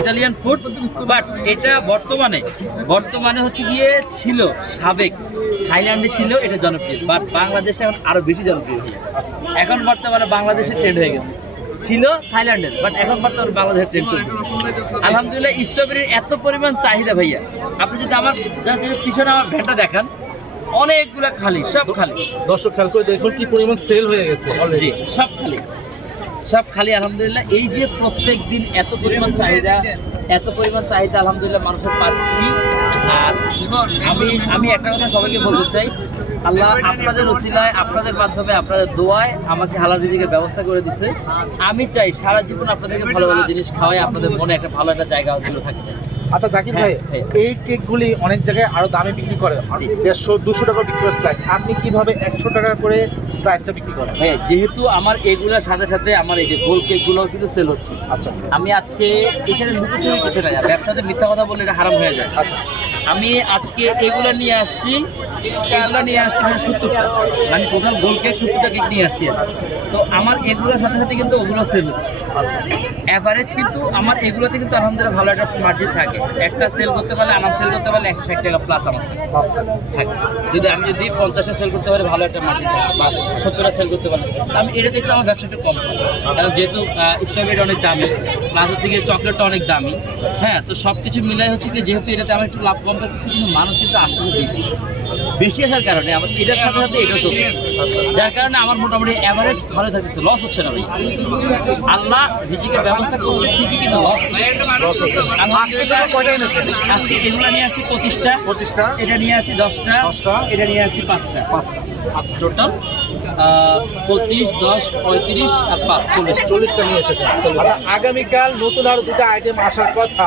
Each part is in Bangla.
ইটালিয়ান ফুড, বাট এটা বর্তমানে হচ্ছে গিয়ে ছিল সাবেক থাইল্যান্ডে ছিল এটা জনপ্রিয়, বাট বাংলাদেশে এখন আরো বেশি জনপ্রিয়। এখন বর্তমানে বাংলাদেশের ট্রেন্ড হয়ে গেছে, ছিল থাইল্যান্ডের, বাট এখন বর্তমানে বাংলাদেশের ট্রেন্ড চলতেছে। আলহামদুলিল্লাহ স্ট্রবেরির এত পরিমাণ চাহিদা ভাইয়া, আপনি যদি আমার জাস্ট পিছনে আমার ভ্যানটা দেখান, অনেকগুলা খালি, সব খালি। দর্শক খেয়াল করে দেখুন কি পরিমাণ সেল হয়ে গেছে অলরেডি, সব খালি আলহামদুলিল্লাহ। এই যে প্রত্যেক দিন এত পরিমাণ চাহিদা আলহামদুলিল্লাহ মানুষের পাচ্ছি। আর আমি একটা কথা সবাইকে বলতে চাই, আল্লাহ আপনাদের ওসিলায়, আপনাদের মাধ্যমে, আপনাদের দোয়ায় আমাকে হালাল রিজিকের ব্যবস্থা করে দিচ্ছে। আমি চাই সারা জীবন আপনাদেরকে ভালো ভালো জিনিস খাওয়াই, আপনাদের মনে একটা ভালো একটা জায়গা অঞ্চল থাকতে। আচ্ছা জাকির ভাই, এই কেকগুলি অনেক জায়গায় আরো দামে বিক্রি করে, 150-200 টাকা বিক্রি করে স্লাইস, আপনি কিভাবে 100 টাকা করে স্লাইসটা বিক্রি করেন? হ্যাঁ, যেহেতু আমার এগুলোর সাথে সাথে আমার এই যে গোল কেকগুলো কিন্তু সেল হচ্ছে। আচ্ছা, আমি আজকে এখানে লুকোচুরি কিছু না, ব্যবসাতে মিথ্যা কথা বললে এটা হারাম হয়ে যায়। আচ্ছা, আমি আজকে এগুলো নিয়ে আসছি 70টা, আমি টোটাল গোল কেক 70টা কেক নিয়ে আসছি। তো আমার এগুলোর সাথে সাথে কিন্তু ওগুলো সেল হচ্ছে। অ্যাভারেজ কিন্তু আমার এগুলোতে কিন্তু আলহামদুলিল্লাহ ভালো একটা মার্জিন থাকে। একটা সেল করতে পারলে, আমার সেল করতে পারলে 160 টাকা প্লাস আমার থাকে। আমি যদি 50টা সেল করতে পারি, ভালো একটা মার্জিন থাকে, বা 70টা সেল করতে পারলে আমি এটাতে একটু আমার ব্যবসাটা কম করি। কারণ যেহেতু স্ট্রবেরি অনেক দামি, প্লাস হচ্ছে গিয়ে চকলেটটা অনেক দামি। হ্যাঁ, তো সব কিছু মিলাই হচ্ছে কি, যেহেতু এটাতে আমার একটু লাভ কম থাকতেছে, কিন্তু মানুষ কিন্তু আসতেছে বেশি আসার কারণে আমার এটার সাথে সাথে এটা চলছে, যার কারণে আমার মোটামুটি অ্যাভারেজ ভালো থাকতেছে, লস হচ্ছে না ভাই। আল্লাহ রিজিকের ব্যবস্থা করছে ঠিকই, কিন্তু লস আজকে এগুলো নিয়ে আসছি 25টা, এটা নিয়ে আসছি 10টা, এটা নিয়ে আসছি 5টা, টোটাল 25, 10, 35 আর 5, 40টা নিয়ে এসেছে। আচ্ছা, আগামীকাল নতুন আরো 2টা আইটেম আসার কথা,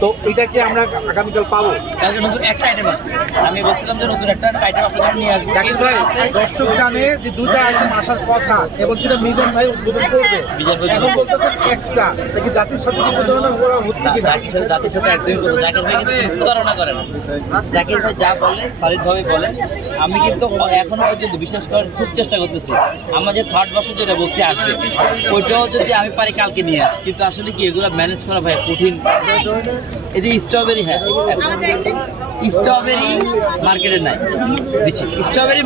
তো এটা কি আমরা আগামীকাল পাবো? কালকে নতুন একটা আইটেম আসবে, আমি বলছিলাম যে নতুন একটা আইটেম আপনারা নিয়ে আসবেন। জাকির ভাই, দর্শক জানে যে 2টা আইটেম আসার কথা এবং সেটা মিজান ভাই উদ্বোধন করবে, এখন বলতেছেন একটা, নাকি জাতির সাথে কি প্রতারণা করা হচ্ছে কি? জাতির সাথে একদমই জাকির ভাই কিন্তু প্রতারণা করে না। জাকির ভাই যা বলে সলিড ভাবে বলে। আমি কিন্তু এখনো পর্যন্ত বিশ্বাস করেন খুব চেষ্টা করতেছি, আমার যে 3rd বছর যেটা বলছি আসবে, ওইটাও যদি আমি পারি কালকে নিয়ে আসি। কিন্তু আসলে কি এগুলো ম্যানেজ করা ভাই কঠিন। এই যে স্ট্রবেরি, হ্যাঁ স্ট্রবেরি মার্কেটে নাই, দিচ্ছি স্ট্রবেরি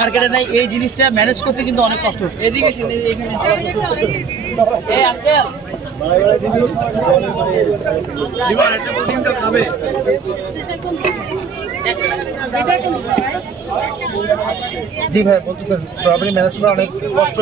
মার্কেটে নাই, এই জিনিসটা ম্যানেজ করতে কিন্তু অনেক কষ্ট হচ্ছে। এদিকে এই আঙ্কেল জি ভাই, বলতেছেন স্ট্রবেরি ম্যানেজ করা অনেক কষ্ট।